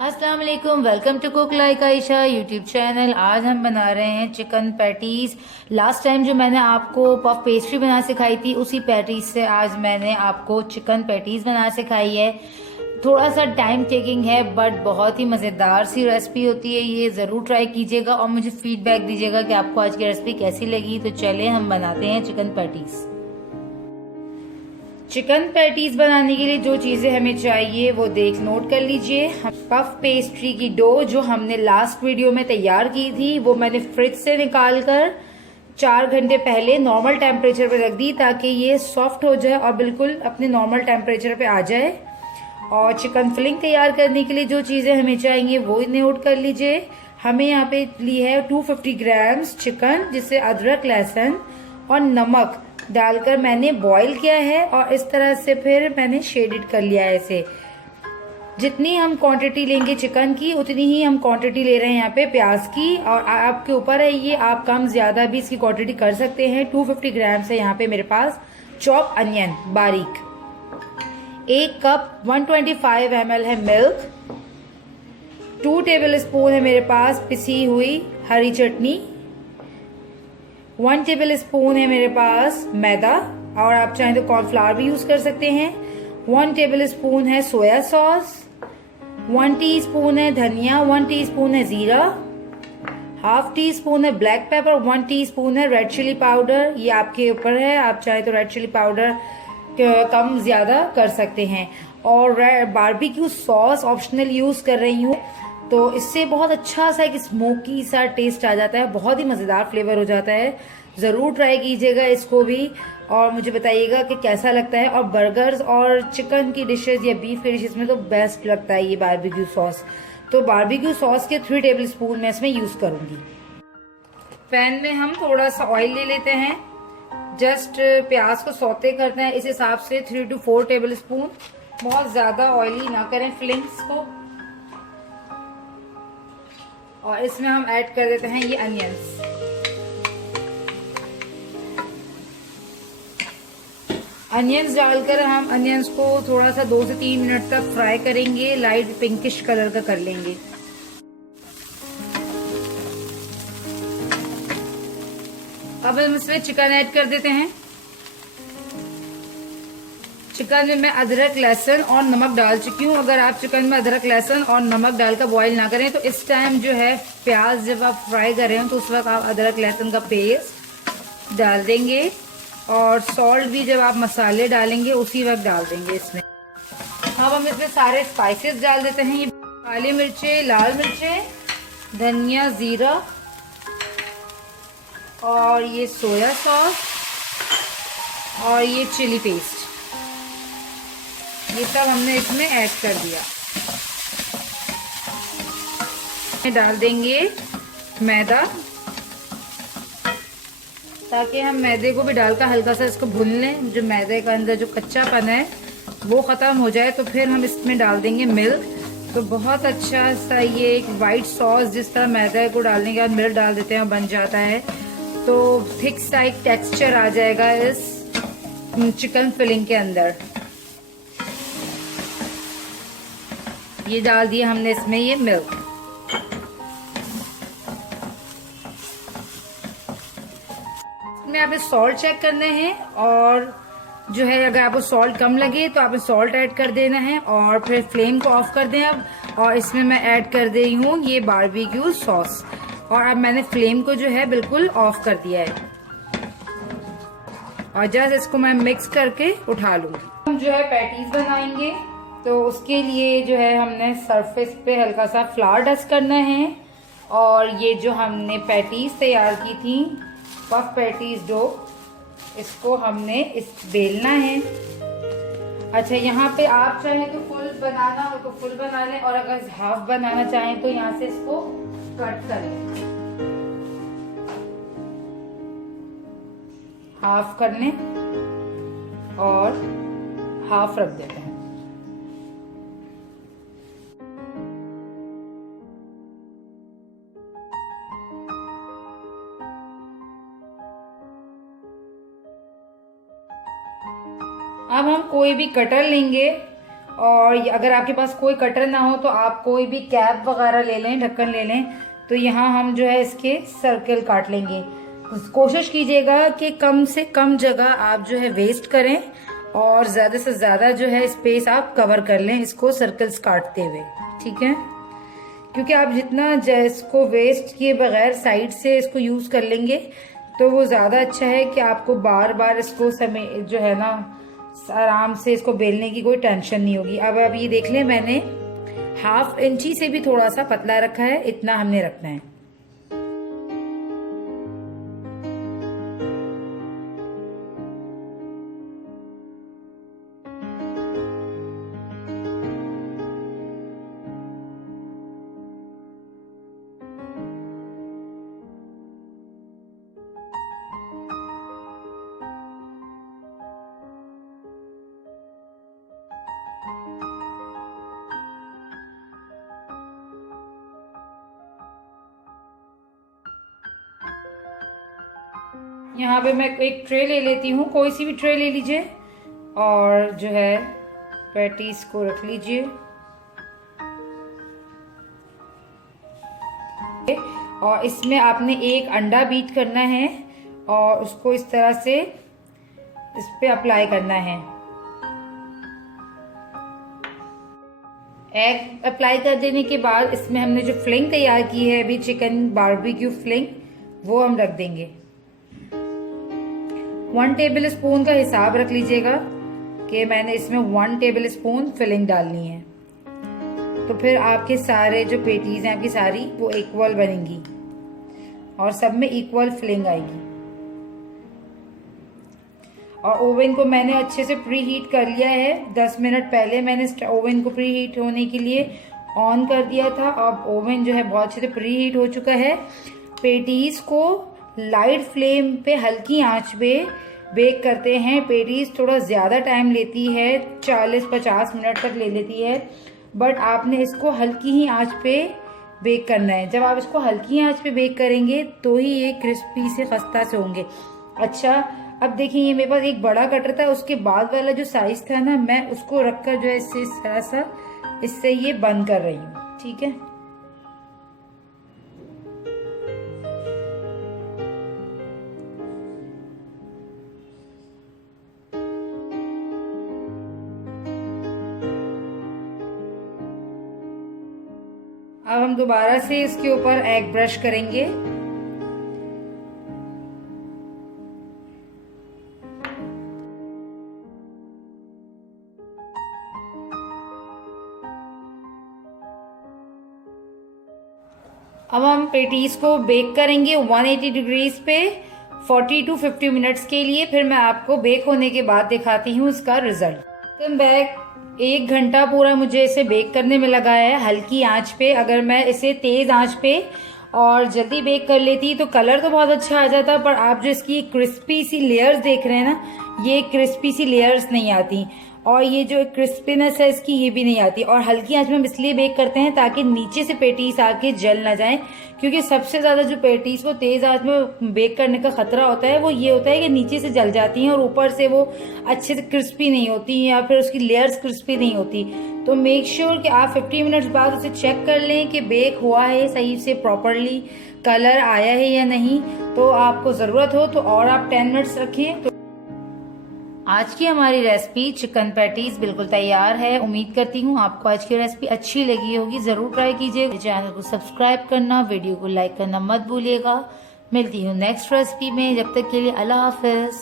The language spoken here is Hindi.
अस्सलाम वालेकुम, welcome to cook like Ayesha YouTube channel. आज हम बना रहे हैं चिकन पैटीज। लास्ट टाइम जो मैंने आपको पफ पेस्ट्री बना सिखाई थी, उसी पैटीज से आज मैंने आपको चिकन पैटीज बना सिखाई है। थोड़ा सा टाइम टेकिंग है बट बहुत ही मज़ेदार सी रेसिपी होती है। ये ज़रूर ट्राई कीजिएगा और मुझे फीडबैक दीजिएगा कि आपको आज की रेसिपी कैसी लगी। तो चले हम बनाते हैं चिकन पैटीज। चिकन पैटीज बनाने के लिए जो चीजें हमें चाहिए वो नोट कर लीजिए। पफ पेस्ट्री की डो जो हमने लास्ट वीडियो में तैयार की थी वो मैंने फ्रिज से निकाल कर 4 घंटे पहले नॉर्मल टेम्परेचर पे रख दी ताकि ये सॉफ्ट हो जाए और बिल्कुल अपने नॉर्मल टेम्परेचर पे आ जाए। और चिकन फिलिंग तैयार करने के लिए जो चीजें हमें चाहिए वो नोट कर लीजिए। हमें यहाँ पे ली है 250 ग्राम्स चिकन, जिसे अदरक, लहसुन और नमक डालकर मैंने बॉईल किया है और इस तरह से फिर मैंने शेडेड कर लिया है इसे। जितनी हम क्वांटिटी लेंगे चिकन की उतनी ही हम क्वांटिटी ले रहे हैं यहाँ पे प्याज की, और आपके ऊपर है ये, आप कम ज्यादा भी इसकी क्वांटिटी कर सकते हैं। 250 ग्राम है यहाँ पे मेरे पास चॉप अनियन बारीक। 1 कप 125 ml है मिल्क। 2 टेबल स्पून है मेरे पास पिसी हुई हरी चटनी। 1 टेबल स्पून है मेरे पास मैदा, और आप चाहें तो कॉर्नफ्लावर भी यूज कर सकते हैं। 1 टेबल स्पून है सोया सॉस। 1 टीस्पून है धनिया। 1 टीस्पून है जीरा। हाफ टी स्पून है ब्लैक पेपर। 1 टीस्पून है रेड चिली पाउडर। ये आपके ऊपर है, आप चाहे तो रेड चिली पाउडर कम ज्यादा कर सकते हैं। और बारबेक्यू सॉस ऑप्शनल यूज कर रही हूँ, तो इससे बहुत अच्छा सा एक स्मोकी सा टेस्ट आ जाता है, बहुत ही मजेदार फ्लेवर हो जाता है। जरूर ट्राई कीजिएगा इसको भी और मुझे बताइएगा कि कैसा लगता है। और बर्गर्स और चिकन की डिशेस या बीफ की डिशेस में तो बेस्ट लगता है ये बारबेक्यू सॉस। तो बारबेक्यू सॉस के 3 टेबल स्पून मैं इसमें यूज करूंगी। पैन में हम थोड़ा सा ऑयल ले लेते हैं, जस्ट प्याज को सौते करते हैं, इस हिसाब से 3 to 4 टेबल स्पून। बहुत ज्यादा ऑयली ना करें फिलिंग्स को। और इसमें हम ऐड कर देते हैं ये अनियंस। अनियंस डालकर हम अनियंस को थोड़ा सा 2 से 3 मिनट तक फ्राई करेंगे, लाइट पिंकिश कलर का कर लेंगे। अब हम इसमें चिकन ऐड कर देते हैं। चिकन में मैं अदरक, लहसुन और नमक डाल चुकी हूँ। अगर आप चिकन में अदरक, लहसुन और नमक डालकर बॉईल ना करें तो इस टाइम जो है प्याज जब आप फ्राई कर रहे हो तो उस वक्त आप अदरक लहसुन का पेस्ट डाल देंगे। और सॉल्ट भी जब आप मसाले डालेंगे उसी वक्त डाल देंगे इसमें। अब हम इसमें सारे स्पाइसेस डाल देते हैं। ये काली मिर्चें, लाल मिर्चें, धनिया, जीरा और ये सोया सॉस और ये चिली पेस्ट, ये सब हमने इसमें ऐड कर दिया। डाल देंगे मैदा, ताकि हम मैदे को भी डालकर हल्का सा इसको भून लें। जो मैदे का अंदर जो कच्चापन है वो खत्म हो जाए तो फिर हम इसमें डाल देंगे मिल्क। तो बहुत अच्छा सा ये एक वाइट सॉस, जिस तरह मैदे को डालने के बाद मिल्क डाल देते हैं और बन जाता है, तो थिक सा एक टेक्सचर आ जाएगा इस चिकन फिलिंग के अंदर। ये डाल दिया हमने इसमें ये मिल्क। इसमें आप सॉल्ट चेक करने हैं, और जो है अगर आपको सॉल्ट कम लगे तो आप सॉल्ट ऐड कर देना है और फिर फ्लेम को ऑफ कर दें अब। और इसमें मैं ऐड कर दे रही हूँ ये बारबेक्यू सॉस, और अब मैंने फ्लेम को जो है बिल्कुल ऑफ कर दिया है। और जस्ट इसको मैं मिक्स करके उठा लूंगी। हम जो है पैटीज बनाएंगे, तो उसके लिए जो है हमने सरफेस पे हल्का सा फ्लावर डस्ट करना है। और ये जो हमने पैटीज तैयार की थी, पफ पैटीज डो, इसको हमने इस बेलना है। अच्छा, यहाँ पे आप चाहें तो फुल बनाना हो तो फुल बना लें, और अगर हाफ बनाना चाहें तो यहाँ से इसको कट कर लें। हाफ कर लें और हाफ रख देते हैं। अब हम कोई भी कटर लेंगे और अगर आपके पास कोई कटर ना हो तो आप कोई भी कैप वगैरह ले लें, ढक्कन ले लें। तो यहाँ हम जो है इसके सर्कल काट लेंगे। कोशिश कीजिएगा कि कम से कम जगह आप जो है वेस्ट करें और ज्यादा से ज्यादा जो है स्पेस आप कवर कर लें इसको सर्कल्स काटते हुए, ठीक है। क्योंकि आप जितना इसको वेस्ट किए बगैर साइड से इसको यूज कर लेंगे तो वो ज्यादा अच्छा है कि आपको बार बार इसको समय जो है ना आराम से इसको बेलने की कोई टेंशन नहीं होगी। अब आप ये देख लें, मैंने 1/2 इंची से भी थोड़ा सा पतला रखा है, इतना हमने रखना है। यहाँ पे मैं एक ट्रे ले लेती हूँ, कोई सी भी ट्रे ले लीजिए और जो है पैटीज को रख लीजिए और इसमें आपने एक अंडा बीट करना है और उसको इस तरह से इस पे अप्लाई करना है। एग अप्लाई कर देने के बाद इसमें हमने जो फिलिंग तैयार की है अभी चिकन बारबेक्यू फिलिंग, वो हम रख देंगे। 1 टेबल स्पून का हिसाब रख लीजिएगा कि मैंने इसमें 1 टेबल स्पून फिलिंग डालनी है। तो फिर आपके सारे जो पेटीज हैं आपकी सारी वो इक्वल बनेंगी और सब में इक्वल फिलिंग आएगी। और ओवन को मैंने अच्छे से प्री हीट कर लिया है। 10 मिनट पहले मैंने ओवन को प्री हीट होने के लिए ऑन कर दिया था। अब ओवन जो है बहुत अच्छे से प्री हीट हो चुका है। पेटीज को लाइट फ्लेम पे हल्की आंच पे बेक करते हैं। पेटीज थोड़ा ज्यादा टाइम लेती है, 40-50 मिनट तक ले लेती है, बट आपने इसको हल्की ही आंच पे बेक करना है। जब आप इसको हल्की आंच पे बेक करेंगे तो ही ये क्रिस्पी से खस्ता से होंगे। अच्छा, अब देखिए ये मेरे पास एक बड़ा कटर था, उसके बाद वाला जो साइज था ना, मैं उसको रखकर जो है इससे इस तरह सा इससे ये बंद कर रही हूँ, ठीक है। अब हम दोबारा से इसके ऊपर एग ब्रश करेंगे। अब हम पेटीज को बेक करेंगे 180 डिग्रीज पे 40 to 50 मिनट्स के लिए। फिर मैं आपको बेक होने के बाद दिखाती हूँ इसका रिजल्ट। चिकन बैग 1 घंटा पूरा मुझे इसे बेक करने में लगा है हल्की आंच पे। अगर मैं इसे तेज आंच पे और जल्दी बेक कर लेती तो कलर तो बहुत अच्छा आ जाता, पर आप जो इसकी क्रिस्पी सी लेयर्स देख रहे हैं ना, ये क्रिस्पी सी लेयर्स नहीं आती और ये जो क्रिस्पीनेस है इसकी ये भी नहीं आती। और हल्की आंच में हम इसलिए बेक करते हैं ताकि नीचे से पेटीज आके जल ना जाए, क्योंकि सबसे ज्यादा जो पेटीज को तेज आंच में बेक करने का खतरा होता है वो ये होता है कि नीचे से जल जाती हैं और ऊपर से वो अच्छे से क्रिस्पी नहीं होती या फिर उसकी लेयर्स क्रिस्पी नहीं होती। तो मेक श्योर कि आप 50 मिनट्स बाद उसे चेक कर लें कि बेक हुआ है सही से, प्रॉपरली कलर आया है या नहीं। तो आपको जरूरत हो तो और आप 10 मिनट्स रखें। तो आज की हमारी रेसिपी चिकन पैटीज बिल्कुल तैयार है। उम्मीद करती हूँ आपको आज की रेसिपी अच्छी लगी होगी। जरूर ट्राई कीजिए। चैनल को सब्सक्राइब करना, वीडियो को लाइक करना मत भूलिएगा। मिलती हूँ नेक्स्ट रेसिपी में, जब तक के लिए अल्लाह हाफिज।